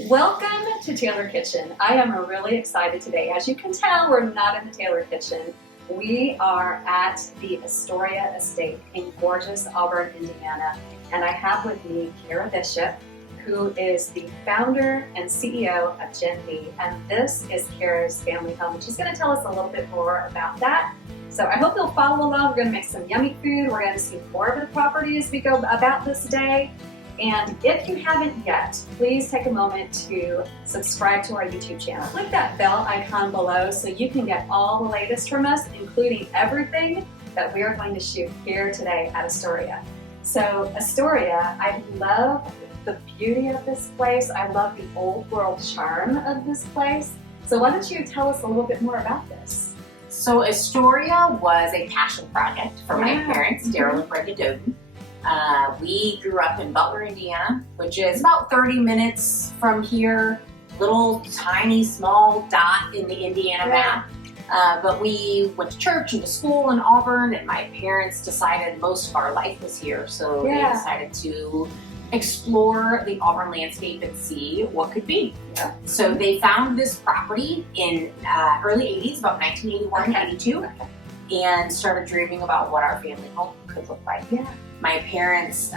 Welcome to TaylorKitchen. I am really excited today. As you can tell, we're not in the TaylorKitchen. We are at the Estoria Estate in gorgeous Auburn, Indiana. And I have with me Kara Bishop, who is the founder and CEO of Gen V. And this is Kara's family home. She's going to tell us a little bit more about that. So I hope you'll follow along. We're going to make some yummy food. We're going to see more of the property as we go about this day. And if you haven't yet, please take a moment to subscribe to our YouTube channel. Click that bell icon below so you can get all the latest from us, including everything that we are going to shoot here today at Estoria. So Estoria, I love the beauty of this place. I love the old world charm of this place. So why don't you tell us a little bit more about this? So Estoria was a passion project for my parents, Daryl and Brenda Doden. We grew up in Butler, Indiana, which is about 30 minutes from here, little tiny small dot in the Indiana map. But we went to church and to school in Auburn, and my parents decided most of our life was here, so they decided to explore the Auburn landscape and see what could be. So they found this property in early 80s, about 1981, 82, and started dreaming about what our family home could look like. My parents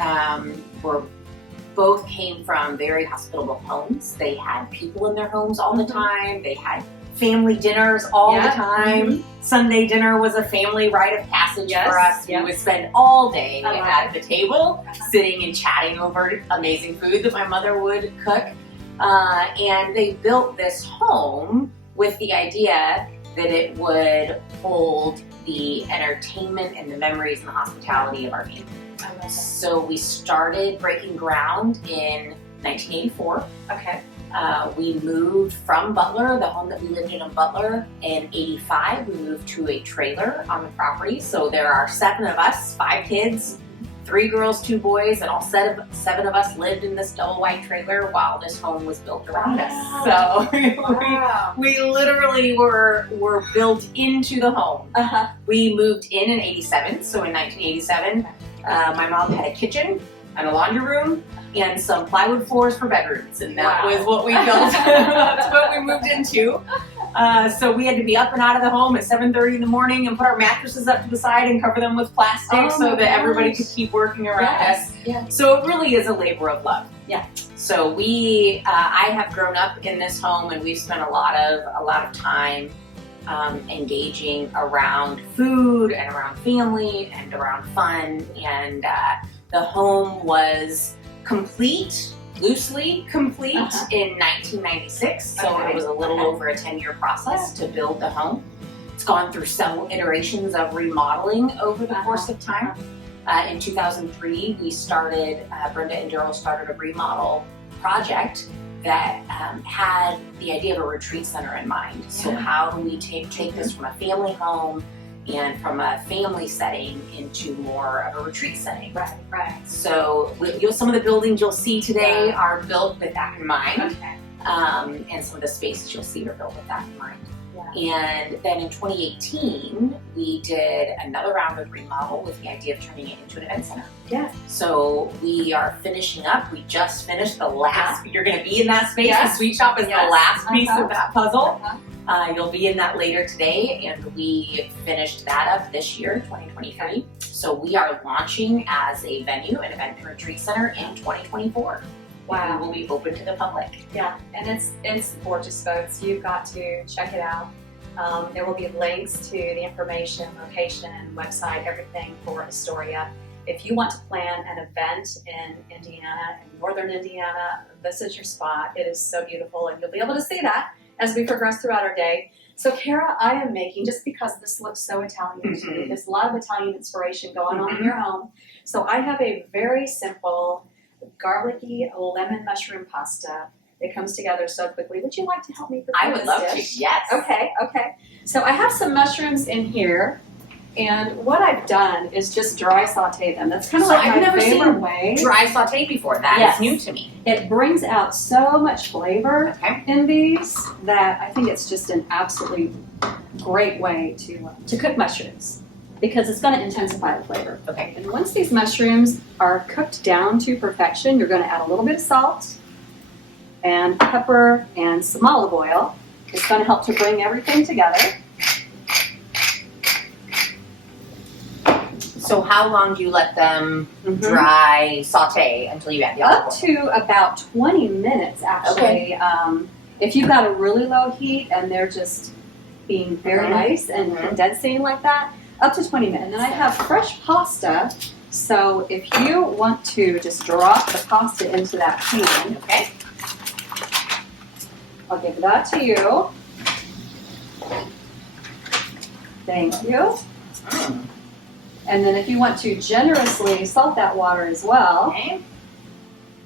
both came from very hospitable homes. They had people in their homes all the time. They had family dinners all the time. Sunday dinner was a family rite of passage for us. We would spend all day at the table, sitting and chatting over amazing food that my mother would cook. And they built this home with the idea that it would hold the entertainment and the memories and the hospitality of our family. So we started breaking ground in 1984. We moved from Butler, the home that we lived in Butler, in 85. We moved to a trailer on the property. So there are 7 of us, 5 kids, 3 girls, 2 boys, and all 7 of us lived in this double wide trailer while this home was built around us. So we literally were built into the home. We moved in 87, so in 1987, my mom had a kitchen and a laundry room and some plywood floors for bedrooms, and that was what we built. That's what we moved into. So we had to be up and out of the home at 7:30 in the morning and put our mattresses up to the side and cover them with plastic so that everybody could keep working around us. So it really is a labor of love. So I have grown up in this home, and we've spent a lot of time engaging around food and around family and around fun. And the home was loosely complete in 1996. So it was a little over a 10-year process to build the home. It's gone through several iterations of remodeling over the course of time. In 2003, we started, Brenda and Daryl started a remodel project that had the idea of a retreat center in mind. So how do we take this from a family home and from a family setting into more of a retreat setting? So some of the buildings you'll see today are built with that in mind. And some of the spaces you'll see are built with that in mind. And then in 2018, we did another round of remodel with the idea of turning it into an event center. So we are finishing up. We just finished the last, you're going to be in that space. The sweet shop is the last piece of that puzzle. You'll be in that later today, and we finished that up this year, 2023. So we are launching as a venue, an event and retreat center in 2024. We will be open to the public. And it's gorgeous, folks. You've got to check it out. There will be links to the information, location, website, everything for Estoria. If you want to plan an event in Indiana, in northern Indiana, this is your spot. It is so beautiful, and you'll be able to see that as we progress throughout our day. So Kara, I am making, just because this looks so Italian to me, there's a lot of Italian inspiration going on in your home. So I have a very simple garlicky lemon mushroom pasta. It comes together so quickly. Would you like to help me prepare this I would love dish? to, yes. Okay. So I have some mushrooms in here, and what I've done is just dry saute them. That's kind of like I've my never favorite seen way. Dry saute before. That is new to me. It brings out so much flavor in these that I think it's just an absolutely great way to cook mushrooms, because it's going to intensify the flavor. And once these mushrooms are cooked down to perfection, you're going to add a little bit of salt, and pepper and some olive oil. It's going to help to bring everything together. So how long do you let them dry, saute until you add the olive oil? Up to about 20 minutes, actually. Okay. If you've got a really low heat and they're just being very nice and condensing like that, up to 20 minutes. And then I have fresh pasta. So if you want to just drop the pasta into that pan, Okay. I'll give that to you. Thank you. Mm. And then if you want to generously salt that water as well. Okay.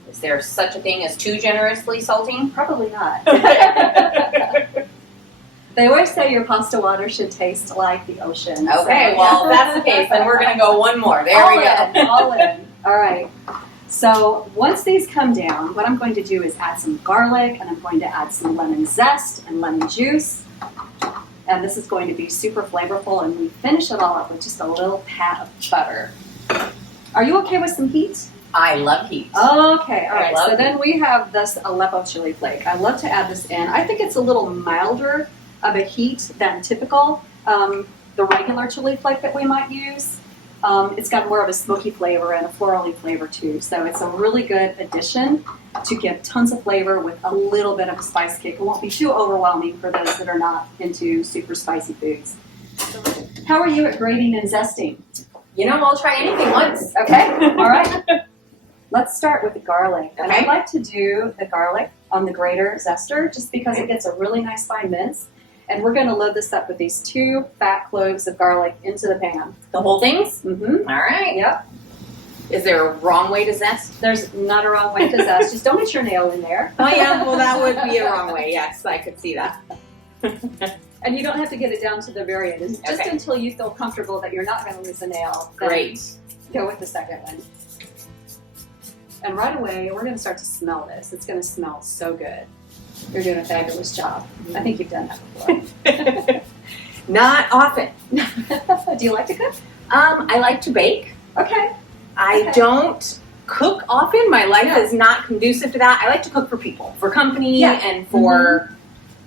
Is there such a thing as too generously salting? Probably not. They always say your pasta water should taste like the ocean. Okay, so, well, if that's the case, then we're going to go one more. There we go. All in. All right. So once these come down, what I'm going to do is add some garlic, and I'm going to add some lemon zest and lemon juice. And this is going to be super flavorful, and we finish it all up with just a little pat of butter. Are you okay with some heat? I love heat. Okay, all right. So heat. then we have this Aleppo chili flake. I love to add this in. I think it's a little milder of a heat than typical, the regular chili flake that we might use. It's got more of a smoky flavor and a florally flavor too. So it's a really good addition to give tons of flavor with a little bit of a spice kick. It won't be too overwhelming for those that are not into super spicy foods. How are you at grating and zesting? You know, I'll try anything once. Okay, all right. Let's start with the garlic. And I Okay. like to do the garlic on the grater zester just because it gets a really nice fine mince. And we're going to load this up with these 2 fat cloves of garlic into the pan. The whole things? Mm-hmm. All right. Yep. Is there a wrong way to zest? There's not a wrong way to zest. Just don't get your nail in there. Oh, yeah. Well, that would be a wrong way. Yes, I could see that. And you don't have to get it down to the very end. It's just Okay. until you feel comfortable that you're not going to lose a nail. then Great. Go with the second one. And right away, we're going to start to smell this. It's going to smell so good. You're doing a fabulous job. I think you've done that before. Not often. Do you like to cook? I like to bake. Okay. I don't cook often. My life is not conducive to that. I like to cook for people, for company, and for...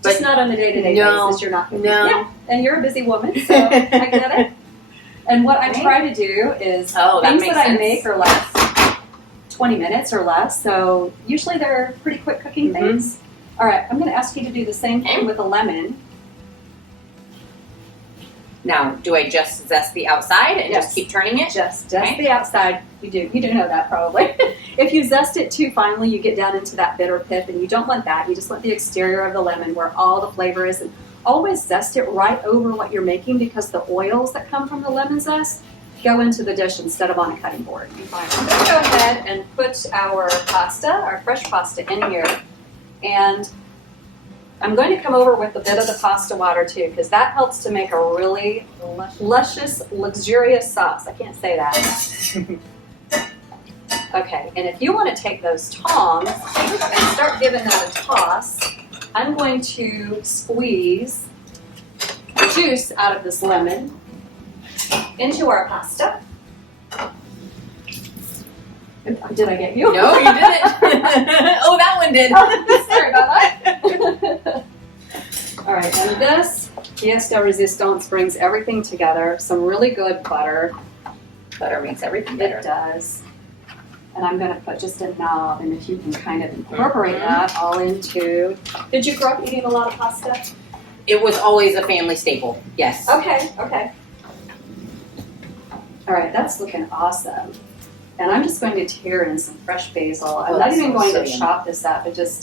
Just not on a day-to-day basis. You're not cooking. No. Yeah. And you're a busy woman, so I get it. And what I try to do is things that I make are like 20 minutes or less. So usually they're pretty quick cooking things. All right, I'm going to ask you to do the same thing with a lemon. Now, do I just zest the outside and just keep turning it? Just the outside. You do know that probably. If you zest it too finely, you get down into that bitter pith, and you don't want that. You just want the exterior of the lemon where all the flavor is. And always zest it right over what you're making because the oils that come from the lemon zest go into the dish instead of on a cutting board. I'm going to go ahead and put our pasta, our fresh pasta, in here. And I'm going to come over with a bit of the pasta water too, because that helps to make a really luscious, luxurious sauce. I can't say that. Okay, and if you want to take those tongs and start giving that a toss, I'm going to squeeze the juice out of this lemon into our pasta. Did I get you? No, you didn't. Oh, that one did. Sorry about that. All right, and this Fiesta Resistance brings everything together. Some really good butter. Butter makes everything better. It does. And I'm going to put just a knob, and if you can kind of incorporate that all into... Did you grow up eating a lot of pasta? It was always a family staple, yes. Okay. All right, that's looking awesome. And I'm just going to tear in some fresh basil. I'm not even going to chop this up. It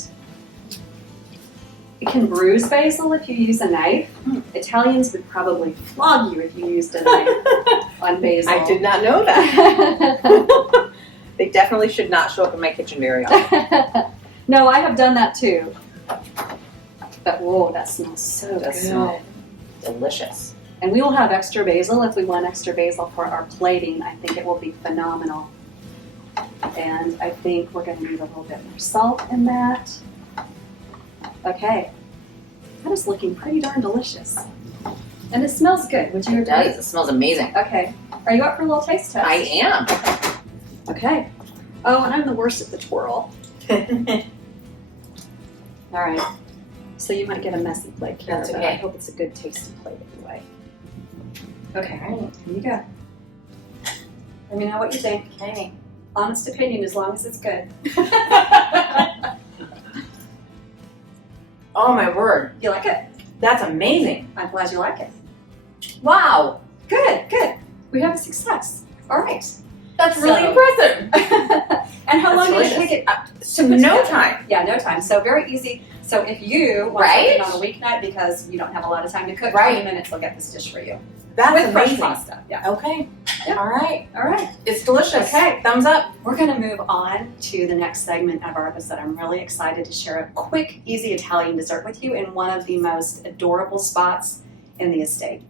can bruise basil if you use a knife. Italians would probably flog you if you used a knife on basil. I did not know that. They definitely should not show up in my kitchen very often. No, I have done that too. But whoa, that smells so good. Smell delicious. And we will have extra basil if we want extra basil for our plating. I think it will be phenomenal. And I think we're going to need a little bit more salt in that. Okay. That is looking pretty darn delicious. And it smells good. Would you agree? It does. It smells amazing. Okay. Are you up for a little taste test? I am. Okay. Oh, and I'm the worst at the twirl. All right. So you might get a messy plate here, That's but okay. I hope it's a good tasting plate anyway. Okay, All right. here you go. Let me know what you think. Okay. Honest opinion, as long as it's good. Oh my word. You like it? That's amazing. I'm glad you like it. Wow. Good, good. We have a success. All right. That's really impressive. And how long did it That's take it? So to put no together? time. Yeah, no time. So very easy. So if you want Right? something on a weeknight because you don't have a lot of time to cook, Right. 20 minutes will get this dish for you. That's With fresh amazing. pasta. Yeah. Okay. Yeah. All right. All right. It's delicious. Okay. Thumbs up. We're going to move on to the next segment of our episode. I'm really excited to share a quick, easy Italian dessert with you in one of the most adorable spots in the estate.